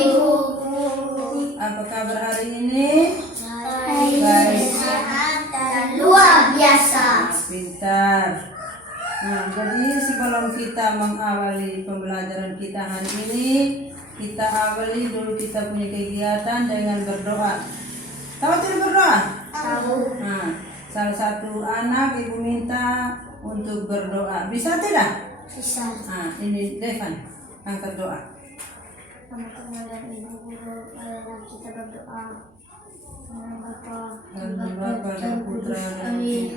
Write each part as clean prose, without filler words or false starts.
Ibu. Apa kabar hari ini? Baik, sehat dan luar biasa. Pintar. Nah, jadi sebelum kita mengawali pembelajaran kita hari ini, kita awali dulu kita punya kegiatan dengan berdoa. Tahu tidak berdoa? Tahu. Nah, salah satu anak ibu minta untuk berdoa. Bisa tidak? Bisa. Nah, ini Devan, angkat doa. Teman-teman dan ibu guru, marilah kita berdoa. Dan Bapa dan Putra dan Roh Kudus. Amin.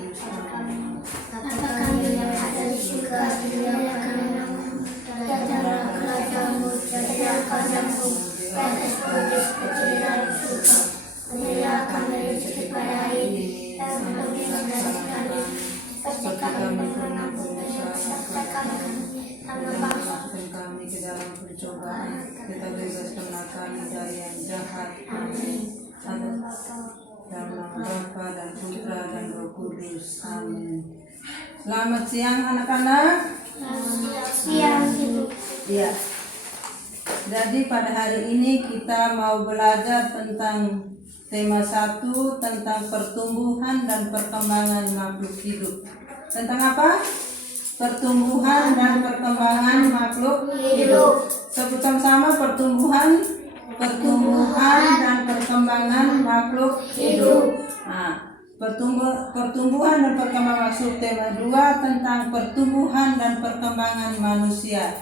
Bapa kami yang ada di surga, dimuliakan namamu, datanglah kerajaanmu, jadilah kehendakmu, di atas bumi seperti di dalam surga. Berilah kami rezeki pada hari ini, dan ampunilah dosa kami, seperti kami mengampuni dosa kami, karena bangsa kami ke dalam pencobaan, kita bebaskanlah kami dari yang jahat. Amin. Dalam nama Bapa dan Putra dan Roh Kudus. Amin. Selamat siang anak-anak. siang ibu. Iya. Jadi pada hari ini kita mau belajar tentang tema 1 tentang pertumbuhan dan perkembangan makhluk hidup. Tentang apa? Pertumbuhan dan perkembangan makhluk hidup. Sebutkan sama pertumbuhan dan perkembangan makhluk hidup. Nah, pertumbuhan dan perkembangan makhluk. Tema 2 tentang pertumbuhan dan perkembangan manusia.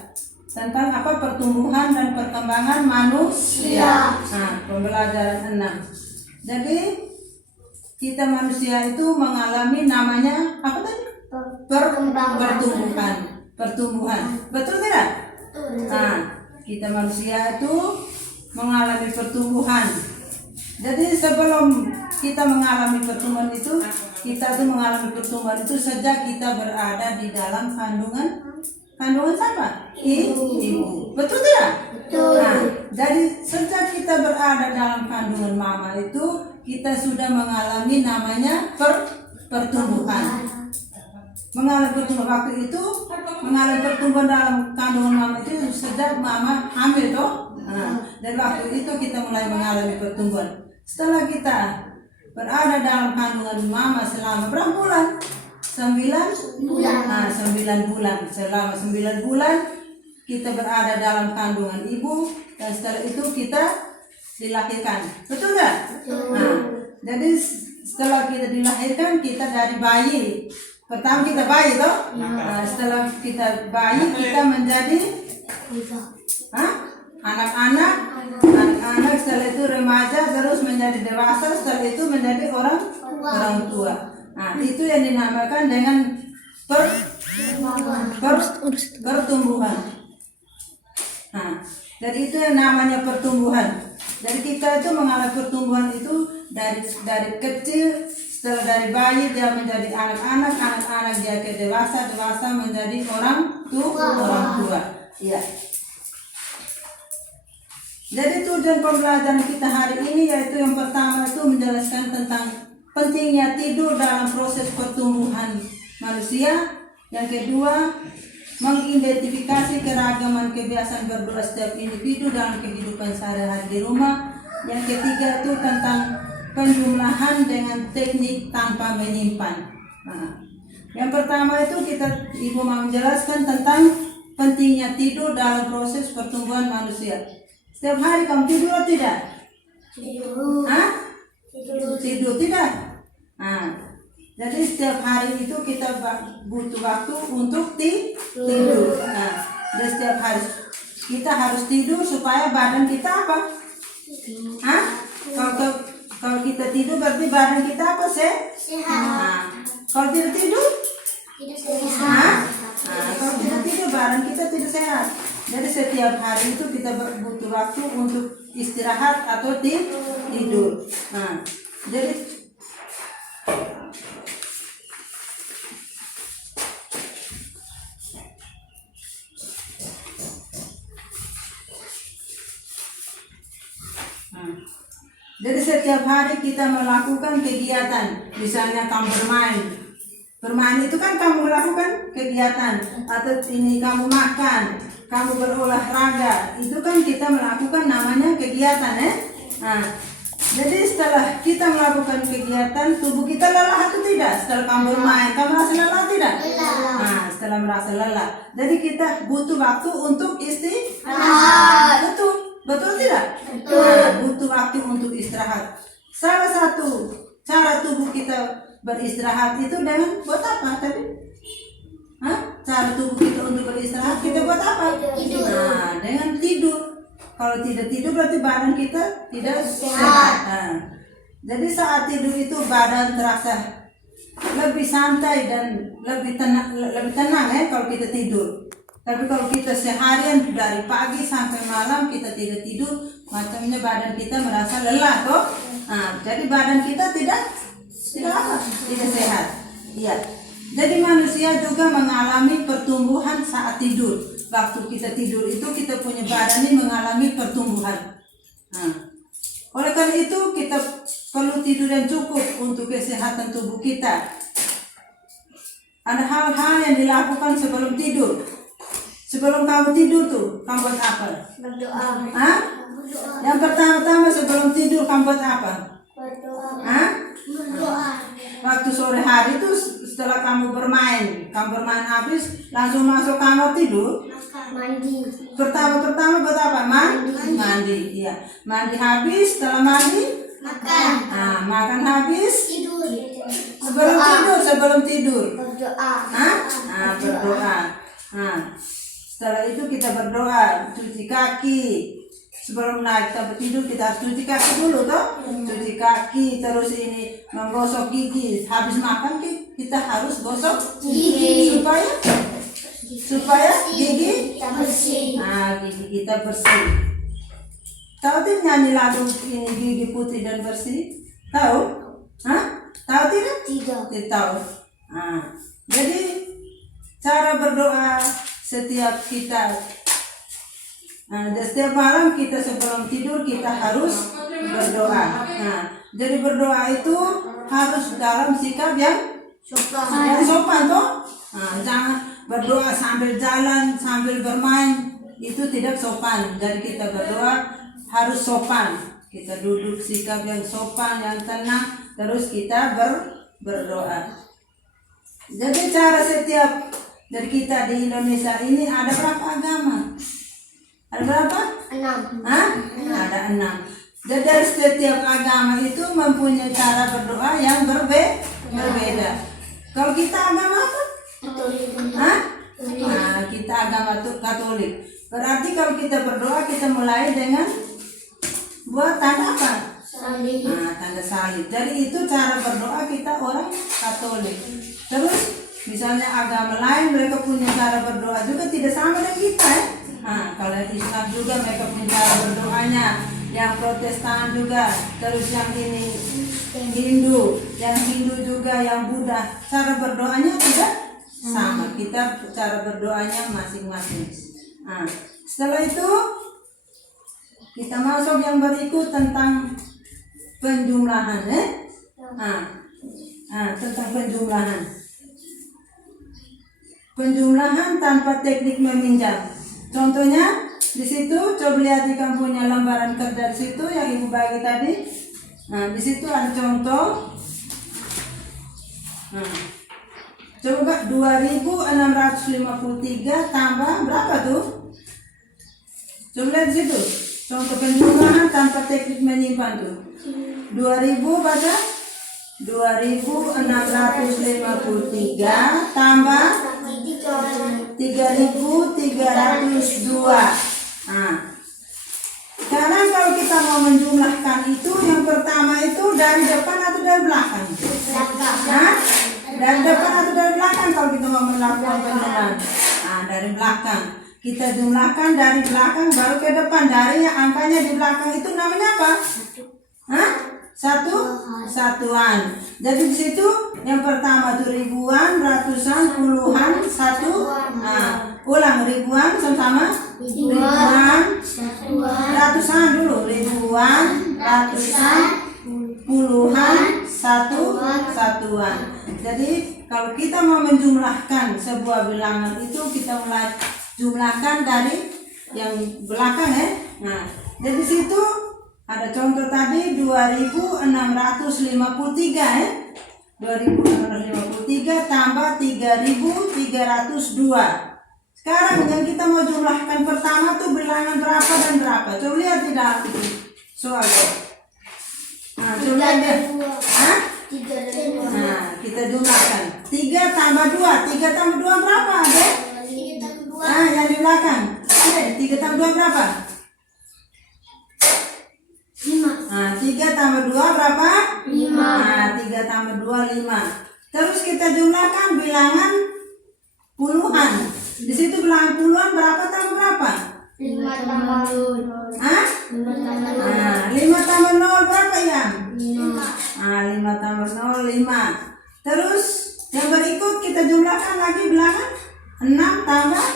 Tentang apa? Pertumbuhan dan perkembangan manusia. Nah, pembelajaran 6. Jadi kita manusia itu mengalami namanya apa tadi? Pertumbuhan. Betul tidak? Nah, kita manusia itu mengalami pertumbuhan. Jadi sebelum kita mengalami pertumbuhan itu, sejak kita berada di dalam kandungan siapa? Ibu. Betul tidak? Betul. Nah, jadi sejak kita berada dalam kandungan mama itu, kita sudah mengalami namanya pertumbuhan. Mengalami pertumbuhan waktu itu, mengalami pertumbuhan dalam kandungan mama itu sejak mama hamil toh. Nah, dan waktu itu kita mulai mengalami pertumbuhan. Setelah kita berada dalam kandungan mama selama berapa bulan? 9 bulan. Nah, 9 bulan. Selama 9 bulan kita berada dalam kandungan ibu, dan setelah itu kita dilahirkan. Betul nggak? Nah, jadi setelah kita dilahirkan, kita dari bayi. Pertama kita bayi toh. Nah, setelah kita bayi, kita menjadi anak-anak, setelah itu remaja, terus menjadi dewasa, setelah itu menjadi orang tua. Nah, itu yang dinamakan dengan pertumbuhan. Nah, jadi itu yang namanya pertumbuhan. Jadi kita itu mengalami pertumbuhan itu dari kecil. Setelah dari bayi dia menjadi anak-anak dia ke dewasa menjadi orang tua. Iya. Jadi tujuan pembelajaran kita hari ini yaitu yang pertama itu menjelaskan tentang pentingnya tidur dalam proses pertumbuhan manusia. Yang kedua, mengidentifikasi keragaman kebiasaan berdoa setiap individu dalam kehidupan sehari-hari di rumah. Yang ketiga itu tentang penjumlahan dengan teknik tanpa menyimpan. Nah, yang pertama itu ibu mau menjelaskan tentang pentingnya tidur dalam proses pertumbuhan manusia. Setiap hari kamu tidur atau tidak? Tidur tidak? Nah, jadi setiap hari itu kita butuh waktu untuk tidur. Nah, dan setiap hari kita harus tidur supaya badan kita apa? Kalau kita tidur berarti badan kita apa? Sehat. Nah, kalau tidak tidur? Tidak sehat. Kalau tidak tidur badan kita tidak sehat. Jadi setiap hari itu kita butuh waktu untuk istirahat atau tidur. Nah, jadi Jadi setiap hari kita melakukan kegiatan, misalnya kamu bermain. Bermain itu kan kamu melakukan kegiatan, atau ini kamu makan, kamu berolahraga, itu kan kita melakukan namanya kegiatan ya. Nah, jadi setelah kita melakukan kegiatan, tubuh kita lelah atau tidak? Setelah kamu bermain, kamu merasa lelah tidak? Nah, setelah merasa lelah, jadi kita butuh waktu untuk istirahat. Betul tidak? Nah, butuh waktu untuk istirahat. Salah satu cara tubuh kita beristirahat itu dengan buat apa tadi? Cara tubuh kita untuk beristirahat kita buat apa? Nah, dengan tidur. Kalau tidak tidur berarti badan kita tidak sehat. Nah, jadi saat tidur itu badan terasa lebih santai dan lebih tenang ya kalau kita tidur. Tapi kalau kita seharian dari pagi sampai malam kita tidak tidur, macamnya badan kita merasa lelah toh. Nah, jadi badan kita tidak sehat. Iya. Jadi manusia juga mengalami pertumbuhan saat tidur. Waktu kita tidur itu kita punya badan ini mengalami pertumbuhan. Nah, oleh karena itu kita perlu tidur yang cukup untuk kesehatan tubuh kita. Ada hal-hal yang dilakukan sebelum tidur. Sebelum kamu tidur tuh, kamu buat apa? Berdoa. Yang pertama-tama sebelum tidur kamu buat apa? Berdoa. Waktu sore hari itu setelah kamu bermain habis langsung masuk kamar tidur. Mandi. Pertama buat apa? Mandi. Iya. Mandi habis, setelah mandi Makan. Nah, makan habis Tidur. sebelum tidur. Berdoa. Berdoa. Nah, setelah itu kita berdoa, cuci kaki. Sebelum naik tempat tidur kita harus cuci kaki dulu toh. Cuci kaki, terus ini menggosok gigi. Habis makan kita harus gosok Gigi. supaya gigi Kita bersih. gigi kita bersih. Tahu tidak nyanyi lagu ini gigi putih dan bersih? Tahu? Tahu tidak? Tidak tahu. Jadi cara berdoa setiap malam kita sebelum tidur kita harus berdoa. Jadi berdoa itu harus dalam sikap yang sopan toh. Jangan berdoa sambil jalan, sambil bermain, itu tidak sopan. Jadi kita berdoa harus sopan. Kita duduk sikap yang sopan, yang tenang, terus kita berdoa. Jadi cara setiap dari kita di Indonesia ini ada berapa agama? Ada berapa? 6. Ada 6. Jadi dari setiap agama itu mempunyai cara berdoa yang berbeda. Kalau kita agama apa? Kita agama Katolik. Berarti kalau kita berdoa kita mulai dengan buat tanda apa? Salib. Tanda salib. Jadi itu cara berdoa kita orang Katolik. Terus misalnya agama lain mereka punya cara berdoa juga tidak sama dengan kita ya. Kalau Islam juga mereka punya cara berdoanya, yang Protestan juga, terus yang ini Hindu, yang Hindu juga, yang Buddha, cara berdoanya tidak sama. Kita cara berdoanya masing-masing. Setelah itu kita masuk yang berikut tentang penjumlahan ya. Tentang penjumlahan tanpa teknik meminjam. Contohnya di situ, coba lihat di kamu punya lembaran kerja di situ yang ibu bagi tadi. Di situ ada contoh. Coba 2.653 tambah berapa tuh? Coba lihat di situ. Contoh penjumlahan tanpa teknik menyimpan tuh. 2.000 baca? 2.653 tambah 3.302. Sekarang kalau kita mau menjumlahkan itu, yang pertama itu dari depan atau dari belakang? Dari depan atau dari belakang kalau kita mau melakukan penjumlahan? Dari belakang. Kita jumlahkan dari belakang baru ke depan. Dari angkanya di belakang itu namanya apa? Satuan. Jadi di situ yang pertama tuh ribuan, ratusan, puluhan, satuan. Ulang ribuan sama ribuan, ratusan dulu, ribuan, ratusan, puluhan, satuan. Jadi kalau kita mau menjumlahkan sebuah bilangan itu kita mulai jumlahkan dari yang belakang ya. Nah, jadi situ ada contoh tadi 2653 ya. 2653 tambah 3302. Sekarang yang kita mau jumlahkan pertama tuh bilangan berapa dan berapa? Coba lihat di dalam itu soal ya. Nah, coba lihat. Hah? 3 dan 2. Nah, kita jumlahkan 3 tambah 2. 3 tambah 2 berapa, Adek? 3 tambah 2. Nah, yang di belakang. Adek, 3 tambah 2 berapa? 5. Nah, 3 tambah 2 berapa? 5. Nah, 3 tambah 2, 5. Terus kita jumlahkan bilangan puluhan. Di situ bilangan puluhan berapa tambah berapa? 5 tambah 0. Hah? 5 tambah 0. Nah, 5 tambah 0 berapa ya? 5. Nah, 5 tambah 0, 5. Terus yang berikut kita jumlahkan lagi bilangan 6 tambah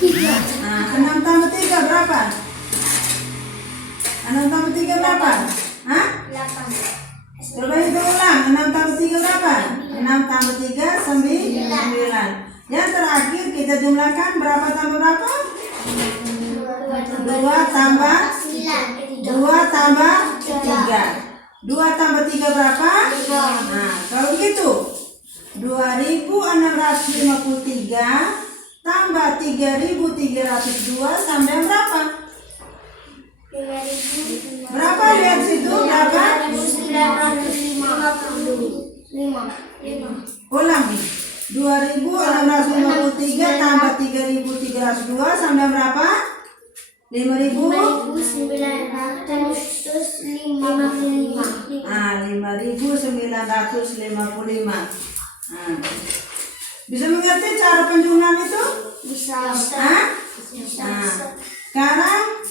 3. Nah, 6 tambah 3 berapa? 6 tambah 3 berapa? Hah? 8. Coba hitung ulang. 6 tambah 3 berapa? 6 tambah 3, 9. Yang terakhir kita jumlahkan berapa tambah berapa? 2 tambah 2 tambah 3. 2 tambah 3 berapa? Nah, kalau begitu 2653 tambah 3302 sampai berapa? 5.000. Berapa lihat situ? Berapa? 955. Ulang nih. 2653 tambah 3302 sampai berapa? 5.955. Nah, 5.955. Nah. Bisa mengerti cara penjumlahan itu? Bisa. Hah? Nah, sekarang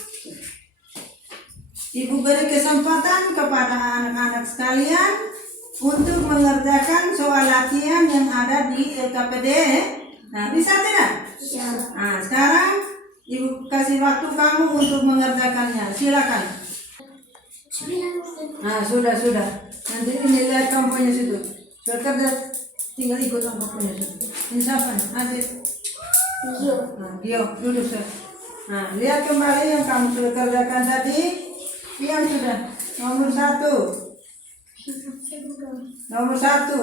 Ibu beri kesempatan kepada anak-anak sekalian untuk mengerjakan soal latihan yang ada di LKPD. Nah, bisa tidak? Bisa. Nah, sekarang Ibu kasih waktu kamu untuk mengerjakannya. Silakan. Nah, sudah. Nanti ini lihat kamu punya situ. Bekerja tinggal ikut kamu punya situ. Ini siapa nih? Adit. Nah, Gio, duduk sir. Nah, lihat kembali yang kamu sudah kerjakan tadi. Yang sudah nomor 1. Nomor 1.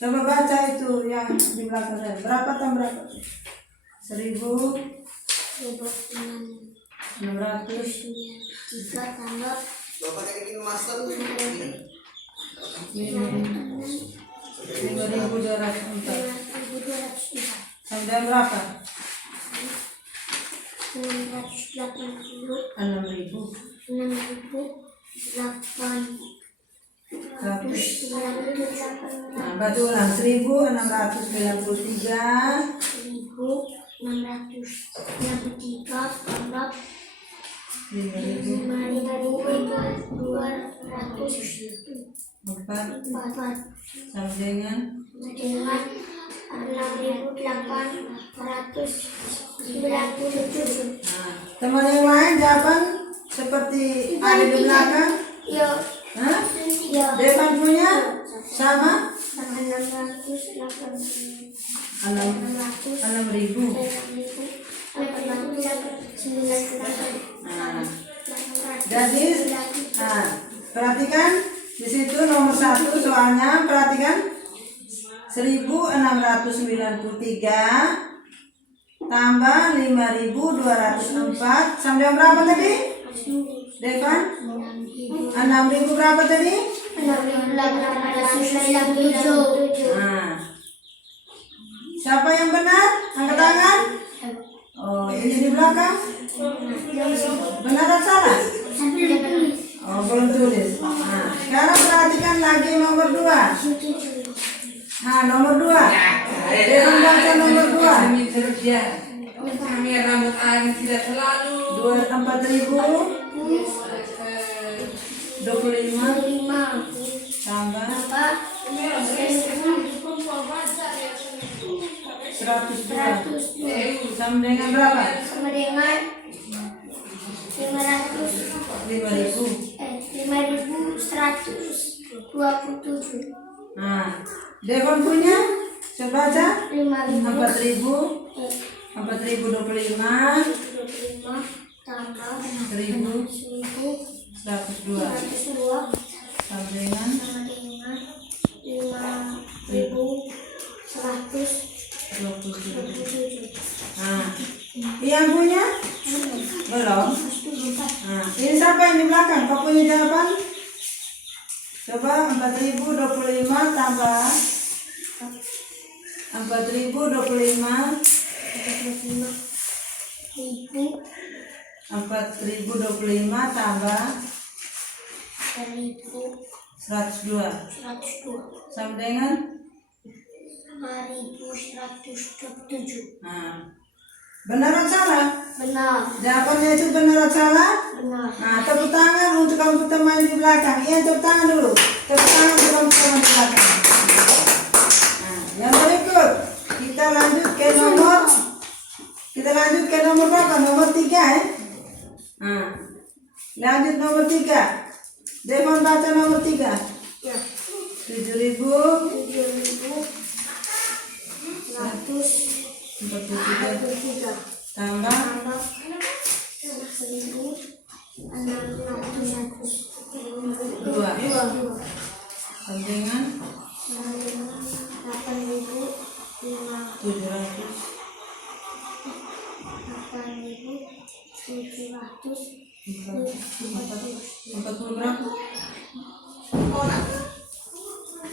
Coba baca itu yang di belakang saya. Berapa tambah berapa? 1.600. 3 tambah 5.204 sampai berapa? 680. 6.000. 6.800. Nah, baca ulang 1.693 tambah 5.204 4 sama dengan 6.897. nah, teman yang lain jawaban seperti ada di belakang. Iya. Hah? Iya. Depan punya sama 6.800. 6.000. Nah, jadi perhatikan di situ nomor 1 soalnya perhatikan 1.693 tambah 5.204 sampai berapa tadi? Devan? 6.000 berapa tadi? 6.897. Nah, siapa yang benar? Angkat tangan. Oh, ini di belakang. Benar atau salah? Oh, belum tulis. Nah, sekarang perhatikan lagi nomor 2. Nah, nomor 2. Devan baca nomor 2. Rambut Ari tidak selalu 4.025 tambah 102 sama dengan berapa? Sama dengan 5.127. Nah, Devon punya? Coba baca 4.000. 4.025 tambah 1.102 1.102 sama dengan 5.127. Nah, yang punya belum. Nah, ini siapa yang di belakang? Kau punya jawaban? Coba 4.025 tambah 4.025 tambah 102 sama dengan 5.127. nah, benar atau salah? Benar. Jawabannya itu benar atau salah? Benar. Nah, tepuk tangan untuk kamu teman di belakang. Iya, tepuk tangan dulu. Tepuk tangan untuk kamu teman di belakang. Nah, yang berikut kita lanjut ke nomor berapa? Nomor 3 ya. Nah, lanjut nomor 3. Devon baca nomor 3. Ya. 7.143 tambah 2 sama dengan 40 berapa?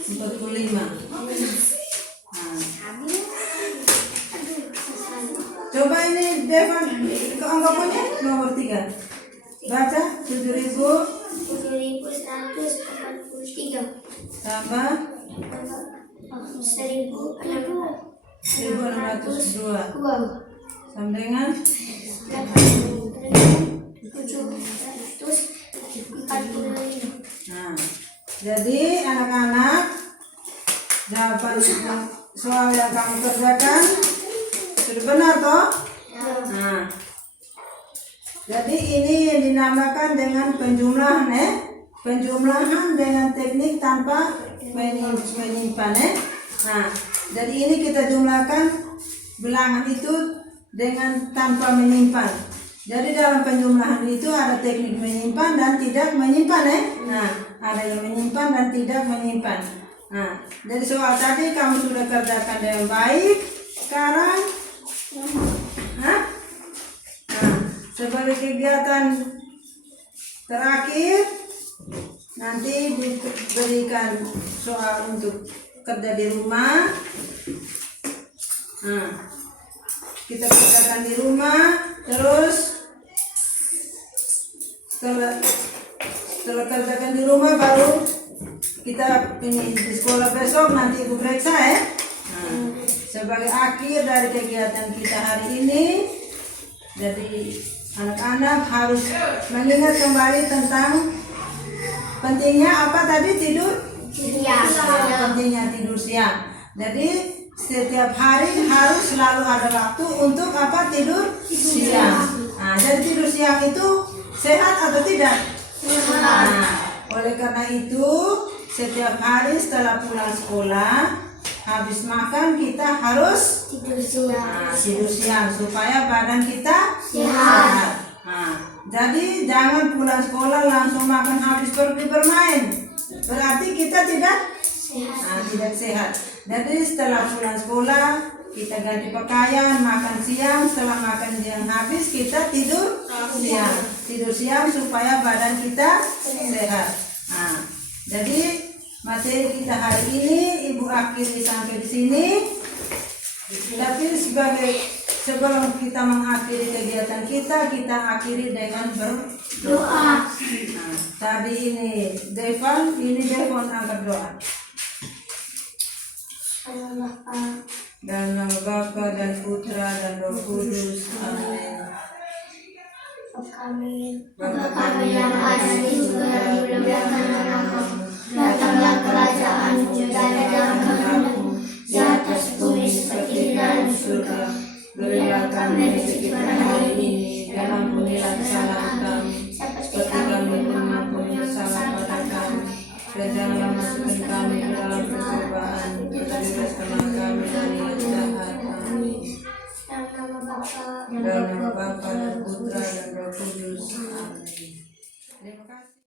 45. Nah, coba ini Devon ke anggapannya nomor 3. Baca 7.143 tambah 1.602 sama dengan 745. nah, jadi anak-anak jawaban soal yang kamu kerjakan sudah benar toh? Nah, jadi ini yang dinamakan dengan penjumlahan penjumlahan dengan teknik tanpa menyimpan Nah, jadi ini kita jumlahkan bilangan itu dengan tanpa menyimpan. Jadi dalam penjumlahan itu ada teknik menyimpan dan tidak menyimpan Nah, ada yang menyimpan dan tidak menyimpan. Nah, dari soal tadi kamu sudah kerjakan dengan baik. Sekarang nah, sebagai kegiatan terakhir nanti diberikan soal untuk kerja di rumah. Nah, kita kerjakan di rumah, terus setelah kerjakan di rumah baru kita ini di sekolah besok nanti ibu periksa Nah, sebagai akhir dari kegiatan kita hari ini, jadi anak-anak harus mengingat kembali tentang pentingnya apa tadi tidur siang. Pentingnya tidur siang. Jadi setiap hari harus selalu ada waktu untuk apa tidur siang. Nah, jadi tidur siang itu sehat atau tidak? Nah, oleh karena itu setiap hari setelah pulang sekolah habis makan kita harus Tidur siang. tidur siang supaya badan kita Sehat. Nah, jadi jangan pulang sekolah langsung makan habis pergi bermain. Berarti kita tidak tidak sehat. Jadi setelah pulang sekolah kita ganti pakaian, makan siang. Setelah makan siang habis kita tidur siang. Tidur siang supaya badan kita sehat. Nah, jadi materi kita hari ini ibu akhiri sampai di sini. Tapi sebelum kita mengakhiri kegiatan kita akhiri dengan berdoa. Nah, tadi ini Devon angkat doa. Dan nama Bapa dan Putra dan Roh Kudus. Amin. Bapa kami yang ada di surga, dimuliakan namamu. Datanglah kerajaanmu, jadilah kehendakmu di atas bumi seperti di dalam surga. Berilah kami rezeki pada hari ini, dan ampunilah kesalahan kami, seperti kami mengampuni yang salah pada kami. Dan janganlah masukkan kami ke dalam percobaan, tetapi bebaskanlah kami dari yang jahat. Amin. Amin.